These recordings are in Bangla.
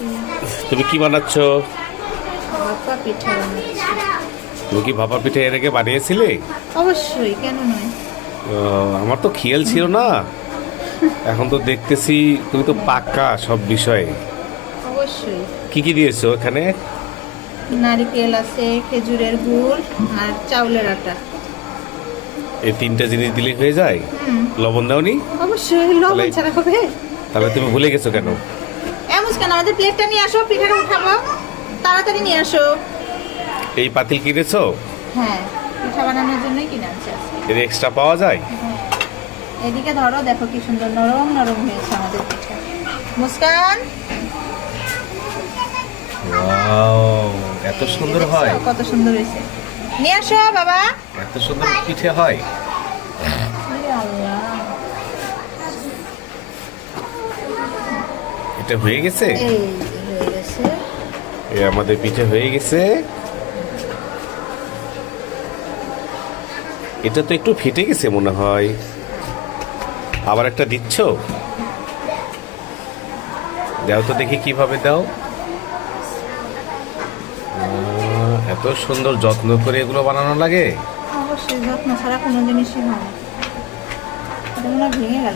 বানাচ্ছি। তুমি কি বানাচ্ছ? ভাপা পিঠা বানাচ্ছি। তুমি কি ভাপা পিঠা এর আগে বানিয়েছিলে? অবশ্যই, কেন নয়। আমার তো খেয়াল ছিল না। এখন তো দেখতেছি তুমি তো পাক্কা সব বিষয়ে। অবশ্যই। কি কি দিয়েছো এখানে? নারকেল আছে, খেজুরের গুড় আর চাউলের আটা। এই তিনটা জিনিস দিলেই হয়ে যায়? লবণ দাওনি? অবশ্যই, লবণ তাহলে- ছাড়া হবে? তাহলে তুমি ভুলে গেছো কেন? এমন কেন, আমাদের প্লেটটা নিয়ে আসো, পিঠাটা উঠাবো। তাড়াতাড়ি নিয়ে আসো। এই পাতিল কিনেছো? হ্যাঁ, পিঠা বানানোর জন্যই কিনে আনছি আজকে। এর এক্সট্রা পাওয়া যায়? এদিকে ধরো, দেখো কি সুন্দর নরম নরম হয়েছে আমাদের পিঠা। মুস্কান, ওয়াও, এত সুন্দর দেখছো হয়? কত সুন্দর হয়েছে? নিয়ে আসো বাবা। এত সুন্দর পিঠে হয়? আরে আল্লাহ, এটা হয়ে গেছে? এই হয়ে গেছে। এই আমাদের পিঠে হয়ে গেছে। এটা তো একটু ফেটে গেছে মনে হয়। আবার একটা দিচ্ছ? দাও তো দেখি কিভাবে দাও। এত সুন্দর যত্ন করে এগুলো বানানো লাগে? অবশ্যই, যত্ন ছাড়া কোনো জিনিসই হয় না। এটা মনে হয় ভেঙে গেল।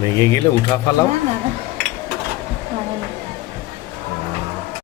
ভেঙে গেলে উঠা ফালাও। না না,